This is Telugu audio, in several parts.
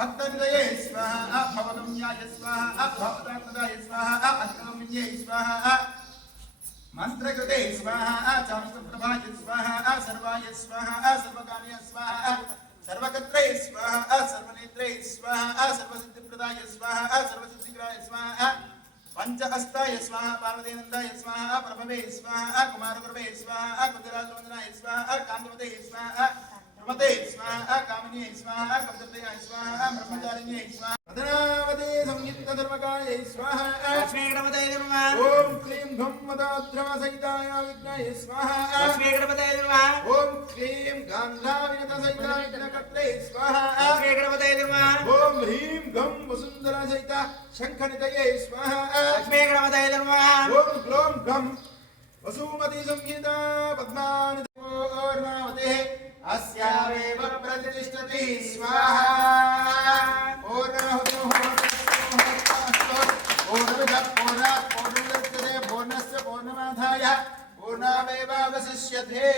भक्तविदये स्वाहा भवगम्याय स्वाहा भवदात्मदाय स्वाहा अन्तगम्ये स्वाहा मंत्रकृते स्वाहा चामस्तप्रभाय स्वाहा सर्वाय स्वाहा सर्वकार्य स्वाहा सर्वकत्रे स्वाहा सर्वनेत्रे स्वाहा सर्वसिद्धिप्रदाय स्वाहा सर्वसिद्धिग्राय स्वाहा पंचहस्ताय स्वाहा पार्वतीनंदाय स्वाहा प्रभवे स्वाहा कुमारप्रभवे स्वाहा कुंजराजवंदनाय स्वाहा कांतवते स्वाहा प्रमते स्वाहा कामिनी स्वाहा कवचप्रदाय स्वाहा ब्रह्मचारिण्ये स्वाहा पदनावते संयुक्तधर्मकाय स्वाहा लक्ष्मी गणपतये नमः। ओम क्लीं घं मदाद्रवसहिताय विघ्नाय स्वाहा लक्ष्मी गणपतये नमः। ओम क्लीं गान्धाविनतसहिताय विघ्नकर्त्रे स्वाहा लक्ष्मी गणपतये नमः। ओम ह्रीं घं वसुन्धरासहिता शंखनिधये स्वाहा लक्ष्मी गणपतये नमः। ओम ग्लौं घं वसुमती संहिता पद्मावते अस्यावेव प्रतिष्ठति स्वाहा पूर्णामेवावशिष्यते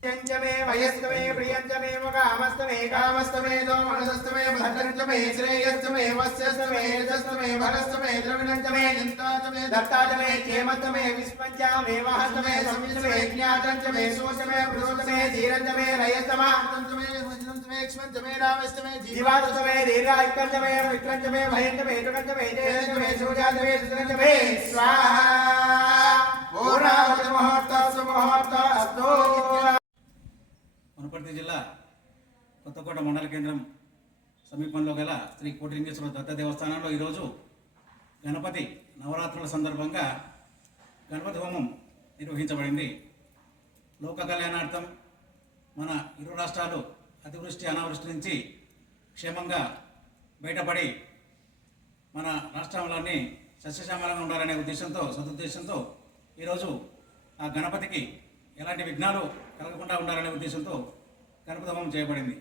प्रियंचमे वयस्तमे प्रियंचमे कामस्तमे कामस्तमे दोमनस्तमे भद्रंचमे श्रेयस्तमे वस्यस्तमे यजस्तमे भगस्तमे द्रविणंचमे दंताचमे दत्ताचमे क्षेमस्तमे विस्पंचामे वाहस्तमे समिस्तमे ज्ञातंचमे सोचमे प्रसोचमे धीरंचमे रयस्तमा तंचमे वज्रंचमे क्ष्मंचमे रामस्तमे जीवातमे दीर्घायुक्तंचमे मित्रंचमे भयंचमे दुरंचमे जयंचमे सोजातमे सुतंचमे स्वाहा पूर्णावत मुहूर्ता अस्तो వనపర్తి జిల్లా కొత్తకోట మండల కేంద్రం సమీపంలో గల శ్రీ కోటిలింగేశ్వర దత్త దేవస్థానంలో ఈరోజు గణపతి నవరాత్రుల సందర్భంగా గణపతి హోమం నిర్వహించబడింది. లోక కళ్యాణార్థం మన ఇరు రాష్ట్రాలు అతివృష్టి అనావృష్టి నుంచి క్షేమంగా బయటపడి మన రాష్ట్రంలోని సస్యశ్యామలంగా ఉండాలనే ఉద్దేశంతో సదుద్దేశంతో ఈరోజు ఆ గణపతికి ఎలాంటి విఘ్నాలు కలగకుండా ఉండాలనే ఉద్దేశంతో గణపతి హోమం చేయబడింది.